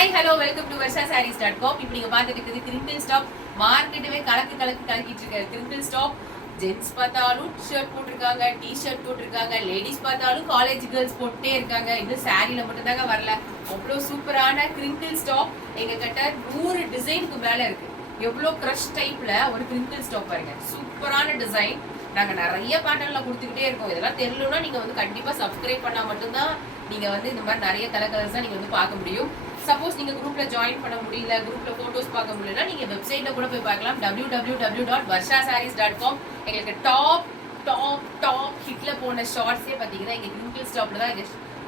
Hi hello welcome to varshasarees.com. இப்போ நீங்க பார்த்துட்டு இருக்கிறது கிரிம்பிள் ஸ்டாப். மார்க்கெட்டவே கலக்கிட்டு இருக்க கிரிம்பிள் ஸ்டாப். ஜென்ஸ் பார்த்தாலும் ஷர்ட் போட்டிருக்காங்க, டி ஷர்ட் போட்டிருக்காங்க, லேடிஸ் பார்த்தாலும் காலேஜ் கேர்ள்ஸ் போட்டுட்டே இருக்காங்க. இன்னும் சாரியில மட்டும் தாங்க வரல. அவ்வளோ சூப்பரான கிரிம்பிள் ஸ்டாப் எங்க கிட்ட 100 டிசைனுக்கு மேல இருக்கு. எவ்வளோ க்ரஷ் டைப்ல ஒரு கிரிம்பிள் ஸ்டாப் பாருங்க, சூப்பரான டிசைன். நாங்க நிறைய பேட்டர்ன்ல கொடுத்துக்கிட்டே இருக்கோம். இதெல்லாம் தெரியலன்னா நீங்க கண்டிப்பா சப்ஸ்கிரைப் பண்ணா மட்டும்தான் நீங்க இந்த மாதிரி நிறைய கலர்ஸ் தான் நீங்க பார்க்க முடியும். சப்போஸ் நீங்க குரூப்ல ஜாயின் பண்ண முடியல, குரூப்ல போட்டோஸ் பார்க்க முடியலன்னா நீங்க வெப்சைட்ல கூட போய் பார்க்கலாம். www.varshasarees.com. எங்களுக்கு டாப் ஹிட்ல போன ஷார்ட்ஸே பாத்தீங்கன்னா எங்க கிரிம்பிள் ஸ்டாப்ல தான்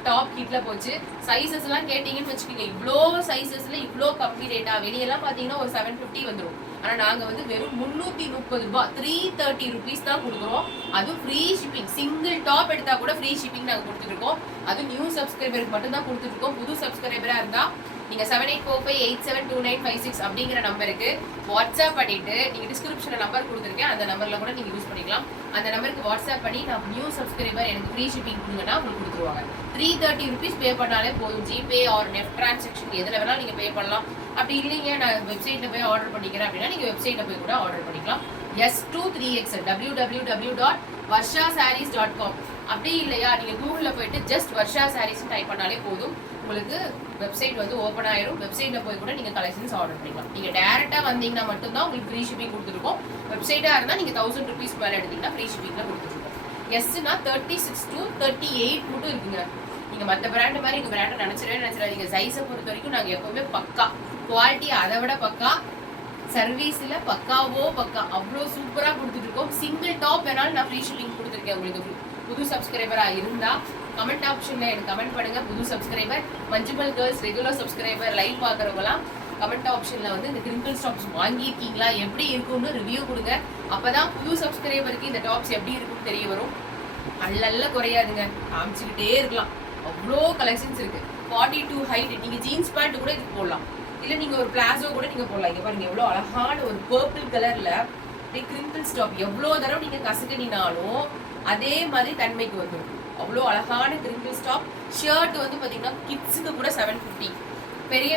டாப் ஹிட்ல போச்சு. சைசஸ் எல்லாம் கேட்டீங்கன்னு வச்சுக்கோங்க, இவ்வளோ சைசஸ்ல இவ்வளோ கம்மி ரேட்டா. வெளியெல்லாம் பாத்தீங்கன்னா ஒரு 750 வந்துடும். ஆனா நாங்க வெறும் 330 ரூபாய், 330 rupees தான் கொடுக்குறோம். அதுவும் ஃப்ரீ ஷிப்பிங். சிங்கிள் டாப் எடுத்தா கூட ஃப்ரீ ஷிப்பிங் நாங்க கொடுத்துட்டு இருக்கோம். அது நியூ சப்ஸ்கிரைபருக்கு மட்டும் தான் கொடுத்துட்டு இருக்கோம். புது சப்ஸ்கிரைபரா இருந்தா நீங்க 7845872956 அப்படிங்கிற நம்பருக்கு வாட்ஸ்அப் பண்ணிட்டு நீங்க டிஸ்கிரிப்ஷன்ல நம்பர் கொடுத்துருக்கேன், அந்த நம்பர்ல கூட நீங்க யூஸ் பண்ணிக்கலாம். அந்த நம்பருக்கு வாட்ஸ்அப் பண்ணி நான் நியூ சப்ஸ்கிரைபர் எனக்கு ஃப்ரீ ஷிப்பிங் கொடுங்கன்னா உங்களுக்கு கொடுத்துருவாங்க. 330 rupees பே பண்ணாலே போதும். ஜிபே ஆர் நெஃப்ட் டிரான்சாக்ஷன் எதுல வேணாலும் நீங்க பே பண்ணலாம். அப்படி இல்லைங்க நான் வெப்சைட்ல போய் ஆர்டர் பண்ணிக்கிறேன் அப்படின்னா நீங்க வெப்சைட்ல போய் கூட ஆர்டர் பண்ணிக்கலாம். S23XL www.varshasarees.com. அப்படி இல்லையா நீங்க கூகுள்ல போயிட்டு ஜஸ்ட் வர்ஷா சாரீஸ் டைப் பண்ணாலே போதும், உங்களுக்கு வெப்சைட் ஓப்பன் ஆயிரும். வெப்சைட்ல போய் கூட நீங்க கலெக்ஷன்ஸ் ஆர்டர் பண்ணிக்கலாம். நீங்க டைரக்டா வந்தீங்கன்னா மட்டும்தான் உங்களுக்கு ஃப்ரீ ஷிப்பிங் கொடுத்துருக்கோம். வெப்சைட்டா இருந்தா நீங்க 1000 rupees மேல எடுத்தீங்கன்னா ஃப்ரீ ஷிப்பிங்ல கொடுத்துருக்கோம். எஸ்னா 36 to 38 மட்டும் இருக்குங்க. நீங்க மற்ற பிராண்ட் மாதிரி எங்க பிராண்ட் நினைச்சிடாதீங்க. சைஸை பொறுத்த வரைக்கும் நாங்க எப்பவுமே பக்கா, குவாலிட்டி அதை விட பக்கா, சர்வீஸ்ல பக்காவோ பக்கா, அவ்வளோ சூப்பரா கொடுத்துட்டு இருக்கோம். சிங்கிள் டாப் வேணாலும் நான் ஃப்ரீ ஷிப்பிங் கொடுத்துருக்கேன். உங்களுக்கு புது சப்ஸ்கிரைபரா இருந்தா கமெண்ட் ஆப்ஷன்ல எனக்கு கமெண்ட் பண்ணுங்க. புது subscriber, Manjummel girls regular subscriber, live பாக்குறவங்களாம் கமெண்ட் ஆப்ஷன்ல இந்த கிரிம்பிள் டாப்ஸ் வாங்கியிருக்கீங்களா, எப்படி இருக்கும்னு ரிவ்யூ கொடுங்க. அப்பதான் புது சப்ஸ்கிரைபருக்கு இந்த டாப்ஸ் எப்படி இருக்குன்னு தெரிய வரும். அல்ல குறையாதுங்க, காமிச்சுக்கிட்டே இருக்கலாம். அவ்வளோ கலெக்ஷன்ஸ் இருக்கு. 42 ஹைட். நீங்க ஜீன்ஸ் பேண்ட் கூட இதுக்கு போடலாம், இல்ல நீங்க ஒரு பிளாசோ கூட நீங்க போடலாம். இங்க பாருங்க எவ்வளவு அழகான ஒரு பர்பிள் கலர்ல கிரிம்பிள் டாப். எவ்வளவு தடவை நீங்க கசக்கினாலும் அதே மாதிரி தன்மைக்கு வந்துடும். அவ்வளோ அழகான கிரிம்பிள் டாப். ஷர்ட் பாத்தீங்கன்னா கிட்ஸுக்கு கூட 750. பெரிய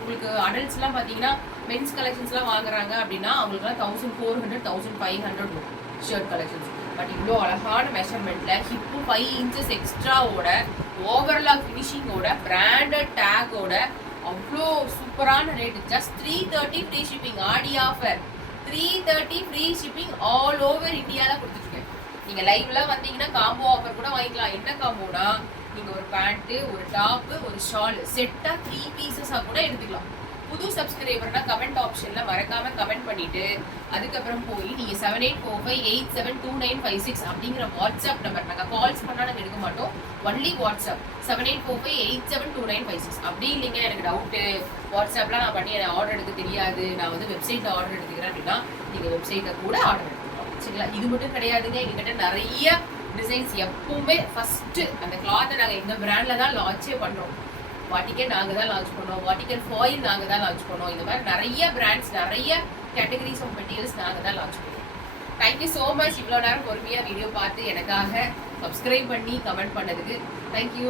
உங்களுக்கு அடல்ட்ஸ் எல்லாம் பாத்தீங்கன்னா மென்ஸ் கலெக்ஷன்ஸ் எல்லாம் வாங்குறாங்க அப்படின்னா அவங்களுக்குலாம் 1400 1500 ஷர்ட் கலெக்ஷன்ஸ். பட் இவ்வளோ அழகான மெஷர்மெண்ட்ல ஹிப்பு 5 inches எக்ஸ்ட்ராவோட, ஓவர்லாக் ஃபினிஷிங்கோட, பிராண்டட் டேக்கோட, அவ்வளோ சூப்பரான rate. Just 330 free shipping. Aadi offer 330 free shipping all over இந்தியால கொடுத்துருக்கேன். நீங்க லைவ்ல வந்தீங்கன்னா காம்போ ஆஃபர் கூட வாங்கிக்கலாம். என்ன காம்போனா நீங்க ஒரு பேண்ட், ஒரு டாப், ஒரு ஷால் செட்டா 3 pieces கூட எடுத்துக்கலாம். புது சப்ஸ்கிரைபர்னா கமெண்ட் ஆப்ஷன்ல மறக்காம கமெண்ட் பண்ணிட்டு அதுக்கப்புறம் போய் நீங்க 7845872956 அப்படிங்கிற வாட்ஸ்அப் நம்பர், நாங்க கால்ஸ் பண்ணா நாங்க எடுக்க மாட்டோம், ஒன்லி வாட்ஸ்அப் 7845872956. அப்படி இல்லைங்க எனக்கு டவுட்டு வாட்ஸ்அப்லாம் நான் பண்ணி எனக்கு ஆர்டர் எடுக்க தெரியாது, நான் வெப்சைட்ல ஆர்டர் எடுத்துக்கிறேன் அப்படின்னா நீங்க வெப்சைட்ல கூட ஆர்டர் எடுத்துக்கலாம். சரிங்களா? இது மட்டும் கிடையாதுங்க, எங்ககிட்ட நிறைய டிசைன்ஸ். எப்பவுமே ஃபர்ஸ்ட் அந்த கிளாத்தை நாங்க எங்க பிராண்ட்ல தான் லான்ச்சே பண்றோம். வாட்டிக்கன் நாங்க தான் லான்ச் பண்ணோம், வாட்டிக்கன் ஃபாயில் நாங்க தான் லான்ச் பண்ணோம். இந்த மாதிரி நிறைய பிராண்ட்ஸ், நிறைய கேட்டகரிஸ் ஆஃப் மெட்டீரியல்ஸ் நாங்க தான் லான்ச் பண்ணுவோம். Thank you so much. இவ்வளோ நேரம் பொறுமையா வீடியோ பார்த்து எனக்காக சப்ஸ்கிரைப் பண்ணி கமெண்ட் பண்ணதுக்கு தேங்க்யூ.